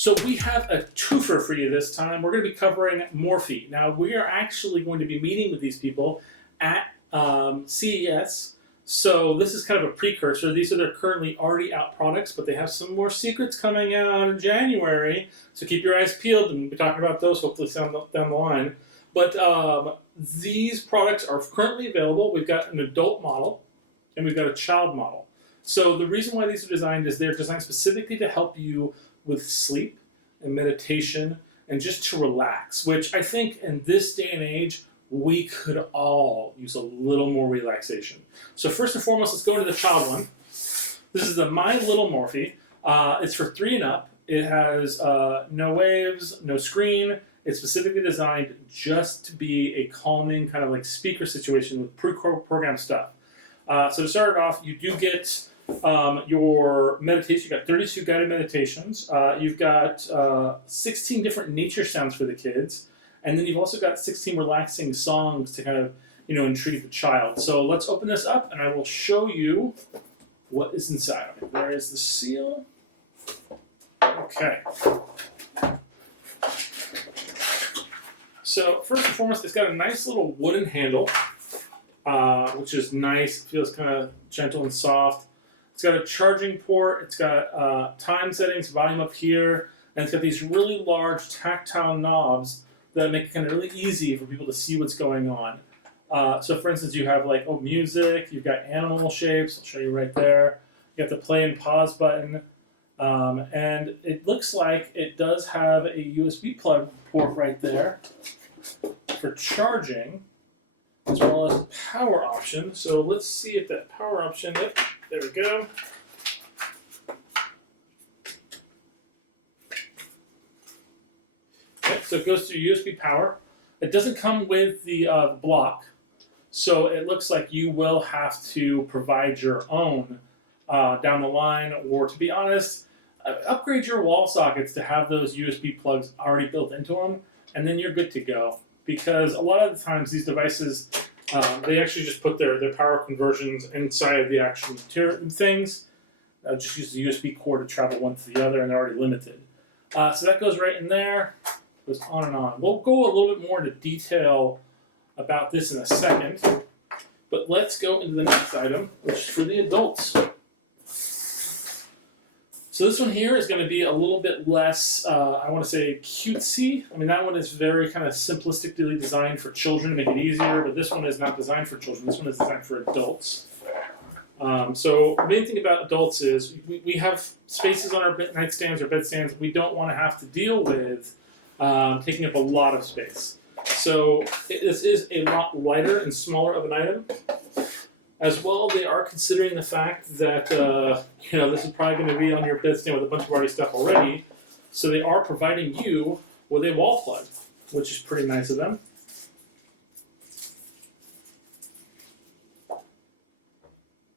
So we have a twofer for you this time. We're going to be covering Morphe. Now we are actually going to be meeting with these people at CES. So this is kind of a precursor. These are their currently already out products, but they have some more secrets coming out in January. So keep your eyes peeled, and we'll be talking about those hopefully down the line. But these products are currently available. We've got an adult model, and we've got a child model. So the reason why these are designed is they're designed specifically to help you with sleep and meditation and just to relax, which I think in this day and age, we could all use a little more relaxation. So first and foremost, let's go into the child one. This is the My Little Morphee. It's for 3 and up. It has no waves, no screen. It's specifically designed just to be a calming kind of like speaker situation with pre-programmed stuff. So to start it off, you do get your meditation. You've got 32 guided meditations. You've got 16 different nature sounds for the kids. And then you've also got 16 relaxing songs to kind of, intrigue the child. So let's open this up and I will show you what is inside of it. Where is the seal? Okay. So first and foremost, it's got a nice little wooden handle, which is nice. It feels kind of gentle and soft. It's got a charging port. It's got time settings, volume up here, and it's got these really large tactile knobs that make it kind of really easy for people to see what's going on. So for instance, you have music, you've got animal shapes, I'll show you right there. You got the play and pause button. And it looks like it does have a USB plug port right there for charging, as well as a power option. So let's see if that power option, there we go. Okay, so it goes through USB power. It doesn't come with the block, so it looks like you will have to provide your own down the line, or to be honest, upgrade your wall sockets to have those USB plugs already built into them, and then you're good to go. Because a lot of the times these devices, they actually just put their power conversions inside of the actual things. Just use the USB cord to travel one to the other, and they're already limited. So that goes right in there. Goes on and on. We'll go a little bit more into detail about this in a second. But let's go into the next item, which is for the adults. So this one here is going to be a little bit less, I want to say, cutesy. I mean, that one is very kind of simplistically designed for children to make it easier, but this one is not designed for children. This one is designed for adults. So the main thing about adults is we have spaces on our nightstands or bedstands we don't want to have to deal with taking up a lot of space. So this is a lot lighter and smaller of an item. As well, they are considering the fact that this is probably going to be on your bedstand with a bunch of already stuff already. So they are providing you with a wall plug, which is pretty nice of them.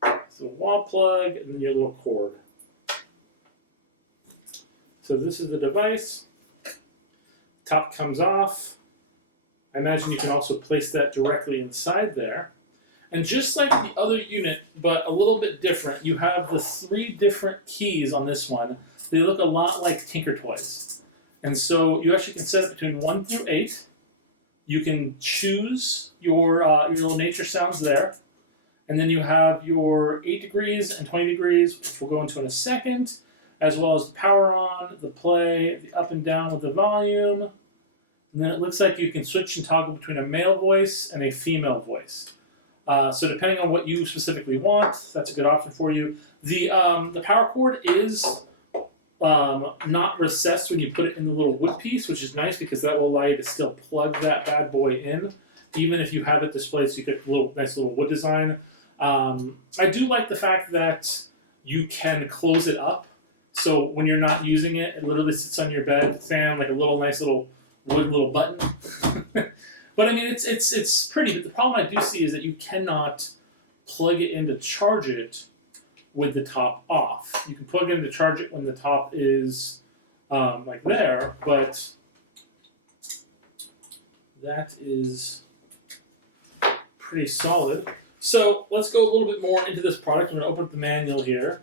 So wall plug and then your little cord. So this is the device. Top comes off. I imagine you can also place that directly inside there. And just like the other unit, but a little bit different, you have the 3 different keys on this one. They look a lot like Tinker Toys. And so you actually can set it between 1 through 8. You can choose your little nature sounds there. And then you have your 8 degrees and 20 degrees, which we'll go into in a second, as well as the power on, the play, the up and down with the volume. And then it looks like you can switch and toggle between a male voice and a female voice. So depending on what you specifically want, that's a good option for you. The power cord is not recessed when you put it in the little wood piece, which is nice because that will allow you to still plug that bad boy in, even if you have it displayed so you get a nice little wood design. I do like the fact that you can close it up, so when you're not using it, it literally sits on your bed stand like a nice little wood little button. But I mean, it's pretty. But the problem I do see is that you cannot plug it in to charge it with the top off. You can plug it in to charge it when the top is like there, but that is pretty solid. So let's go a little bit more into this product. I'm going to open up the manual here.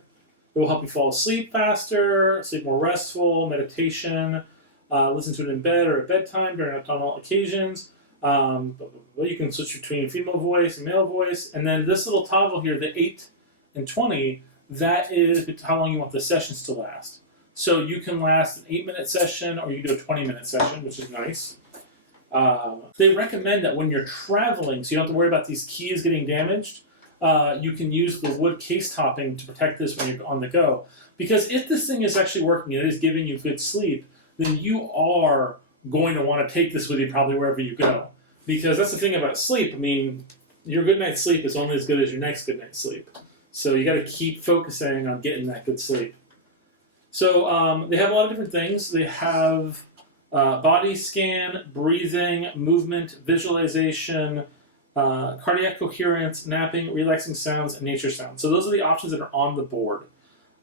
It will help you fall asleep faster, sleep more restful, meditation, listen to it in bed or at bedtime during nocturnal occasions. You can switch between female voice and male voice. And then this little toggle here, the 8 and 20, that is how long you want the sessions to last. So you can last an 8-minute session or you can do a 20-minute session, which is nice. They recommend that when you're traveling, so you don't have to worry about these keys getting damaged, you can use the wood case topping to protect this when you're on the go. Because if this thing is actually working and it is giving you good sleep, then you are going to want to take this with you probably wherever you go. Because that's the thing about sleep. I mean, your good night's sleep is only as good as your next good night's sleep. So you got to keep focusing on getting that good sleep. So they have a lot of different things. They have body scan, breathing, movement, visualization, cardiac coherence, napping, relaxing sounds, and nature sounds. So those are the options that are on the board.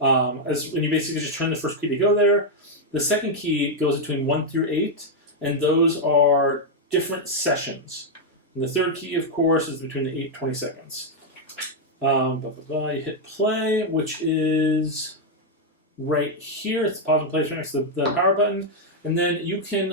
As when you basically just turn the first key to go there, the second key goes between 1 through 8, and those are different sessions. And the third key, of course, is between the 8 and 20 seconds. You hit play, which is right here. It's pause and play right next to the power button. And then you can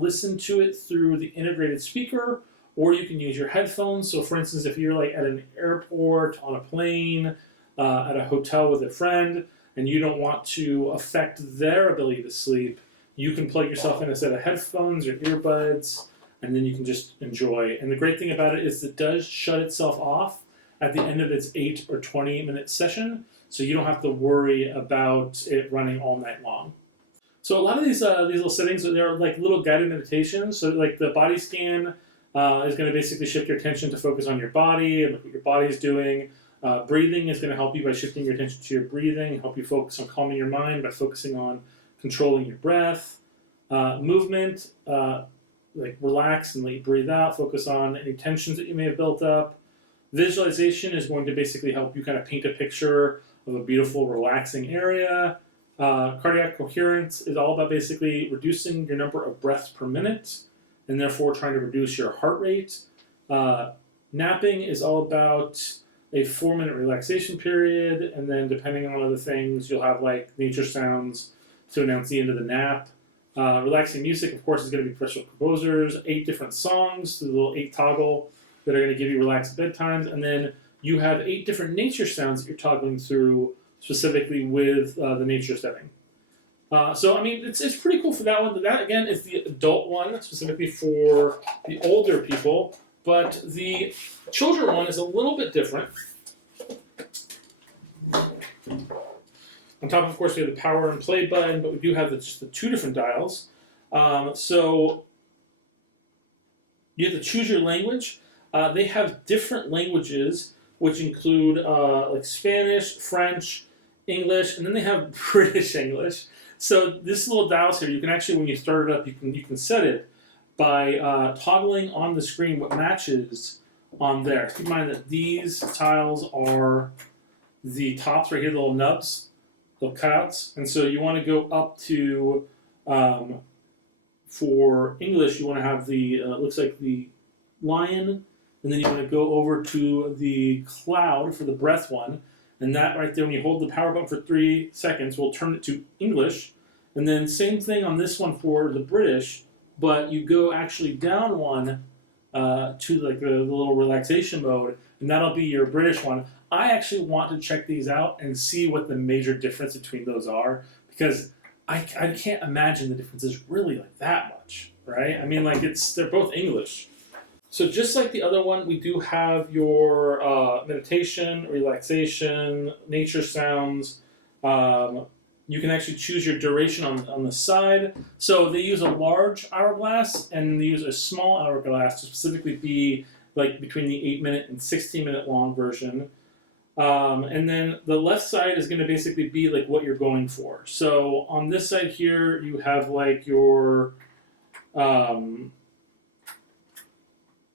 listen to it through the integrated speaker, or you can use your headphones. So for instance, if you're like at an airport, on a plane, at a hotel with a friend, and you don't want to affect their ability to sleep, you can plug yourself in a set of headphones or earbuds, and then you can just enjoy. And the great thing about it is it does shut itself off at the end of its 8 or 20-minute session, so you don't have to worry about it running all night long. So a lot of these little settings, they're like little guided meditations. So like the body scan is going to basically shift your attention to focus on your body and look what your body is doing. Breathing is going to help you by shifting your attention to your breathing, help you focus on calming your mind by focusing on controlling your breath. Movement, like relax and let you breathe out, focus on any tensions that you may have built up. Visualization is going to basically help you kind of paint a picture of a beautiful, relaxing area. Cardiac coherence is all about basically reducing your number of breaths per minute and therefore trying to reduce your heart rate. Napping is all about a 4-minute relaxation period, and then depending on other things, you'll have like nature sounds to announce the end of the nap. Relaxing music, of course, is going to be professional composers, 8 different songs, the little 8 toggle that are going to give you relaxed bedtimes, and then you have 8 different nature sounds that you're toggling through specifically with the nature setting. So, I mean, it's pretty cool for that one. That, again, is the adult one, specifically for the older people. But the children one is a little bit different. On top, of course, we have the power and play button, but we do have just the 2 different dials. So you have to choose your language. They have different languages, which include like Spanish, French, English, and then they have British English. So this little dials here, you can actually, when you start it up, you can set it by toggling on the screen what matches on there. Keep in mind that these tiles are the tops right here, the little nubs, little cutouts, and so you want to go up to, for English, you want to have the, looks like the lion, and then you want to go over to the cloud for the breath one, and that right there, when you hold the power button for 3 seconds, will turn it to English, and then same thing on this one for the British, but you go actually down one to like the little relaxation mode, and that'll be your British one. I actually want to check these out and see what the major difference between those are, because I can't imagine the difference is really like that much, right? I mean, like they're both English. So just like the other one, we do have your meditation, relaxation, nature sounds. You can actually choose your duration on the side. So they use a large hourglass and they use a small hourglass to specifically be like between the 8-minute and 16-minute long version. And then the left side is going to basically be like what you're going for. So on this side here, you have like your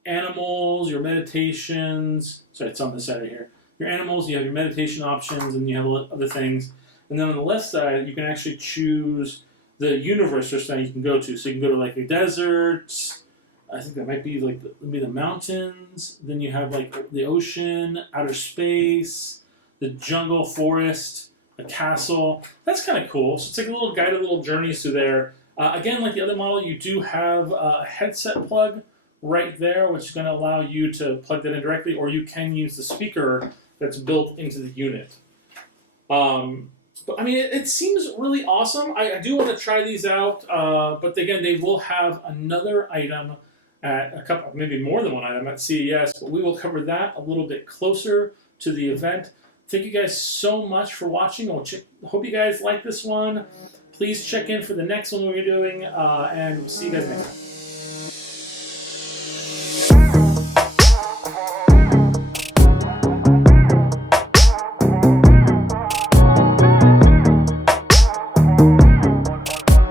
animals, your meditations. Sorry, it's on this side right here. Your animals, you have your meditation options, and you have other things. And then on the left side, you can actually choose the universe or something you can go to. So you can go to like the desert. I think that might be like the mountains. Then you have like the ocean, outer space, the jungle, forest, a castle. That's kind of cool. So it's like a little guided little journeys through there. Again, like the other model, you do have a headset plug right there, which is going to allow you to plug that in directly, or you can use the speaker that's built into the unit. But I mean, it seems really awesome. I do want to try these out, but again, they will have another item at a couple, maybe more than one item at CES, but we will cover that a little bit closer to the event. Thank you guys so much for watching. Hope you guys like this one. Please check in for the next one we're doing, and we'll see you guys next time.